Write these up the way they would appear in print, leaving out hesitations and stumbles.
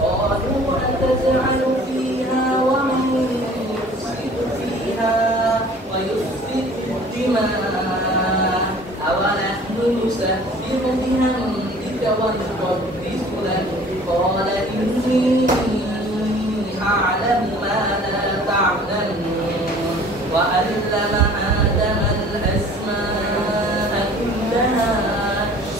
قالوا أتجعل فيها ومن يفسد فيها ويسفك الدماء أونحن نسبح بحمدك ونقدس لك قال إني أعلم ما لا تعلمون وعلم آدم الأسماء كلها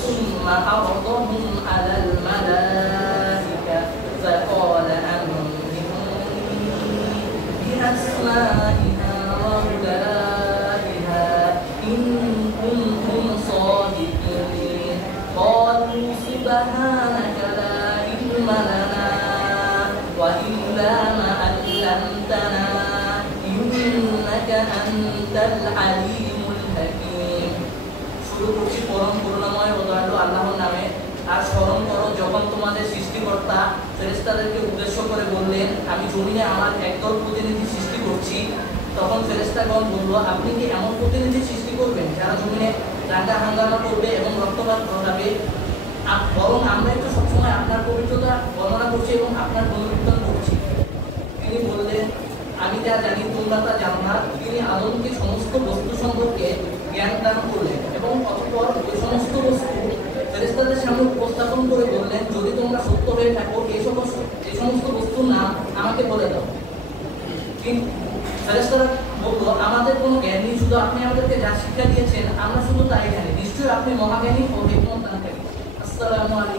ثم عرضهم على الملائكة فقال أنبئوني بأسماء هؤلاء إن كنتم صادقين قالوا سبحانك لا علم لنا وإلا ما علمتنا إنك أنت العليم الحكيم। শুরু করছি পরম করুণাময় ও দয়ালু আল্লাহর নামে। আর স্মরণ করো যখন তোমাদের সৃষ্টিকর্তা ফেরেশতাদেরকে উদ্দেশ্য করে বললেন, আমি জমিনে আমার একদল প্রতিনিধি সৃষ্টি করছি। তখন ফেরেশতাগণ বলল, আপনি কি এমন প্রতিনিধি সৃষ্টি করবেন যারা জমিনে দাঙ্গা হাঙ্গামা করবে এবং রক্তপাত ঘটাবে? বরং আমরা একটু সবসময় আপনার পবিত্রতা বর্ণনা করছি এবং আপনার গুণকীর্তন করছি। তিনি বললেন, আমি যা জানি তোমরা তা জানো না। তিনি আদমকে সমস্ত বস্তু সম্পর্কে জ্ঞান দান করলেন এবং অতঃপর ওই সমস্ত বস্তু ফেরেশতাদের সামনে উপস্থাপন করে বললেন, যদি তোমরা সত্য হয়ে থাকো এই সমস্ত বস্তুর নাম আমাকে বলে দাও। কিন্তু ফেরেশতারা বলল, আমাদের কোনো জ্ঞান নেই, শুধু আপনি আমাদেরকে যা শিক্ষা দিয়েছেন আমরা শুধু তাই জানি। নিশ্চয়ই আপনি মহাজ্ঞানী ও হিকমত দানকারী। আসসালামু আলাইকুম।